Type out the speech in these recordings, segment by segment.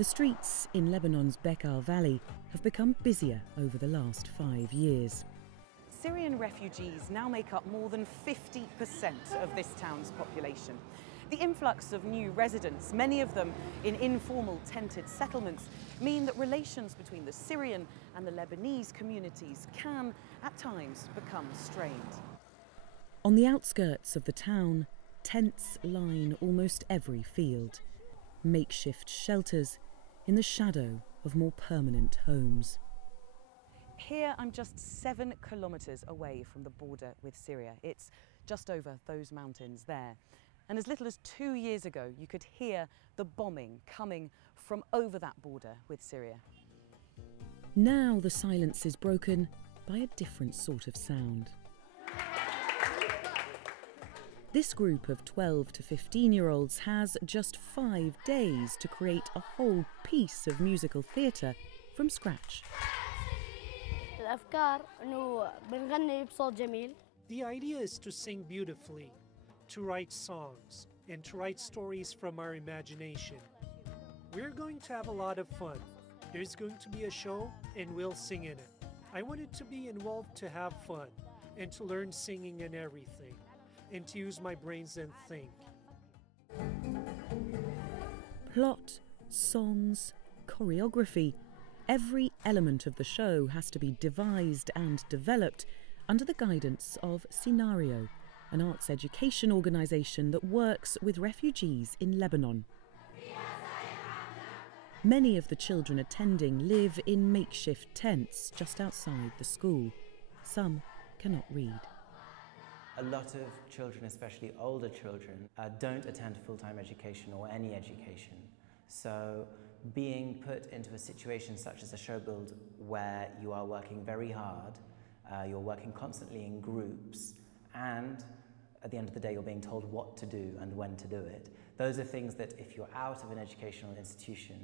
The streets in Lebanon's Bekaa Valley have become busier over the last 5 years. Syrian refugees now make up more than 50% of this town's population. The influx of new residents, many of them in informal tented settlements, mean that relations between the Syrian and the Lebanese communities can, at times, become strained. On the outskirts of the town, tents line almost every field. Makeshift shelters in the shadow of more permanent homes. Here I'm just 7 kilometres away from the border with Syria. It's just over those mountains there. And as little as 2 years ago, you could hear the bombing coming from over that border with Syria. Now the silence is broken by a different sort of sound. This group of 12 to 15-year-olds has just 5 days to create a whole piece of musical theatre from scratch. The idea is to sing beautifully, to write songs, and to write stories from our imagination. We're going to have a lot of fun. There's going to be a show, and we'll sing in it. I wanted to be involved to have fun, and to learn singing and everything, and to use my brains and think. Plot, songs, choreography. Every element of the show has to be devised and developed under the guidance of Seenaryo, an arts education organisation that works with refugees in Lebanon. Many of the children attending live in makeshift tents just outside the school. Some cannot read. A lot of children, especially older children, don't attend full-time education or any education. So being put into a situation such as a Showbuild where you are working very hard, you're working constantly in groups, and at the end of the day you're being told what to do and when to do it. Those are things that if you're out of an educational institution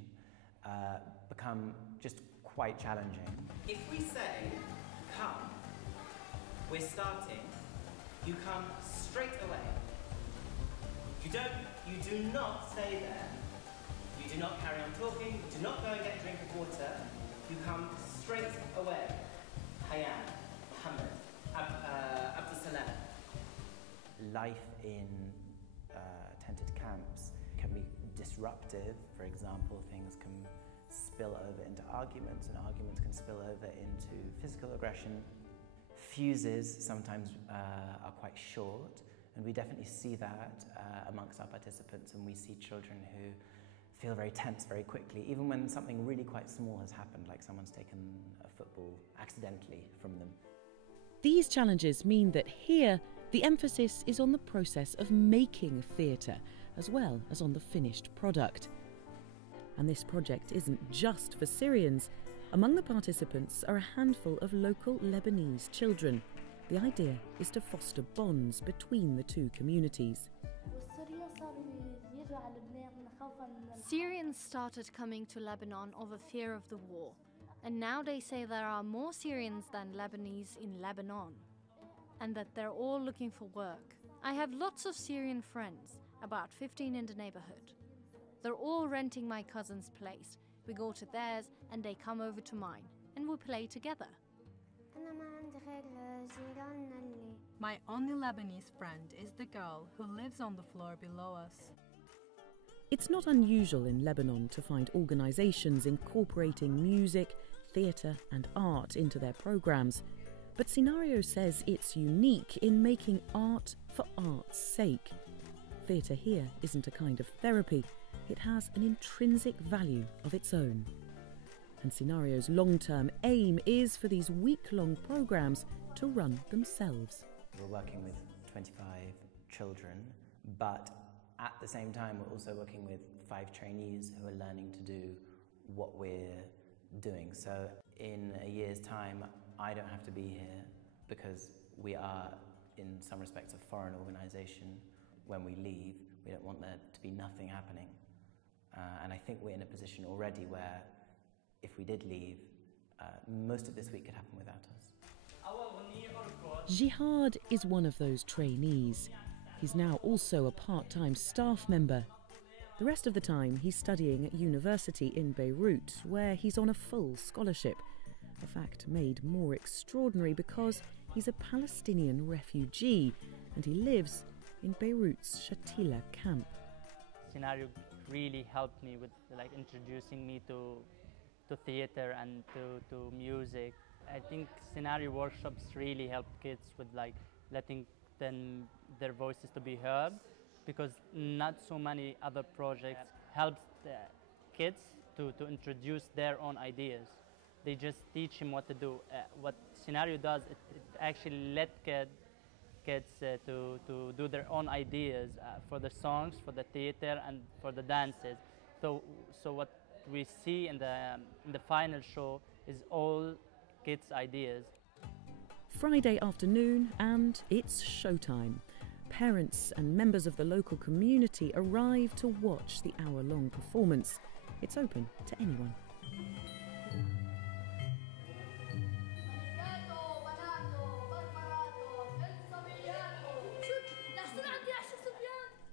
become just quite challenging. If we say, come, we're starting, you come straight away. You do not stay there. You do not carry on talking, you do not go and get a drink of water. You come straight away. Hayyan, Muhammad, Abdul Salam. Life in tented camps can be disruptive. For example, things can spill over into arguments, and arguments can spill over into physical aggression. Fuses sometimes are quite short, and we definitely see that amongst our participants, and we see children who feel very tense very quickly, even when something really quite small has happened, like someone's taken a football accidentally from them. These challenges mean that here the emphasis is on the process of making theatre as well as on the finished product. And this project isn't just for Syrians. Among the participants are a handful of local Lebanese children. The idea is to foster bonds between the two communities. Syrians started coming to Lebanon over fear of the war, and now they say there are more Syrians than Lebanese in Lebanon, and that they're all looking for work. I have lots of Syrian friends, about 15 in the neighborhood. They're all renting my cousin's place. We go to theirs and they come over to mine, and we play together. My only Lebanese friend is the girl who lives on the floor below us. It's not unusual in Lebanon to find organisations incorporating music, theatre and art into their programmes, but Seenaryo says it's unique in making art for art's sake. Theatre here isn't a kind of therapy, it has an intrinsic value of its own. And Seenaryo's long-term aim is for these week-long programmes to run themselves. We're working with 25 children, but at the same time we're also working with 5 trainees who are learning to do what we're doing. So in a year's time, I don't have to be here because we are, in some respects, a foreign organisation. When we leave, we don't want there to be nothing happening. And I think we're in a position already where if we did leave, most of this week could happen without us. Jihad is one of those trainees. He's now also a part-time staff member. The rest of the time he's studying at university in Beirut, where he's on a full scholarship, a fact made more extraordinary because he's a Palestinian refugee and he lives in Beirut's Shatila camp. Seenaryo really helped me with introducing me to theater and to music. I think Seenaryo workshops really help kids with letting them their voices to be heard, because not so many other projects help the kids to introduce their own ideas. They just teach him what to do. What Seenaryo does, it actually let kids to do their own ideas for the songs, for the theater, and for the dances. So what we see in the final show is all kids' ideas. Friday afternoon, and it's showtime. Parents and members of the local community arrive to watch the hour-long performance. It's open to anyone.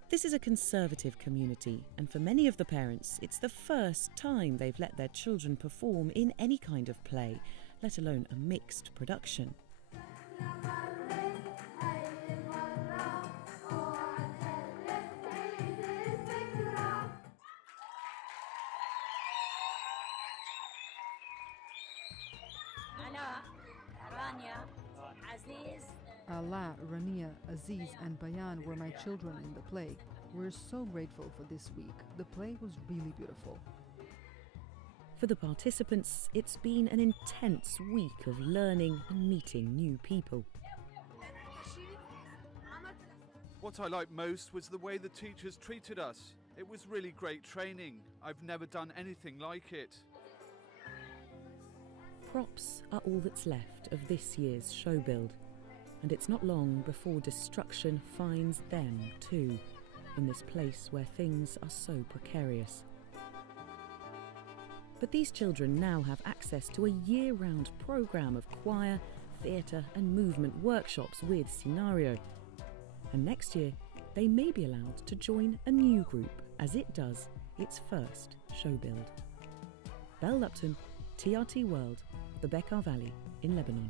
This is a conservative community, and for many of the parents, it's the first time they've let their children perform in any kind of play, let alone a mixed production. Ala, Rania, Aziz and Bayan were my children in the play. We're so grateful for this week. The play was really beautiful. For the participants, it's been an intense week of learning and meeting new people. What I liked most was the way the teachers treated us. It was really great training. I've never done anything like it. Props are all that's left of this year's Showbuild, and it's not long before destruction finds them too, in this place where things are so precarious. But these children now have access to a year-round programme of choir, theatre and movement workshops with Seenaryo. And next year, they may be allowed to join a new group as it does its first Showbuild. Belle Lupton, TRT World, the Bekaa Valley in Lebanon.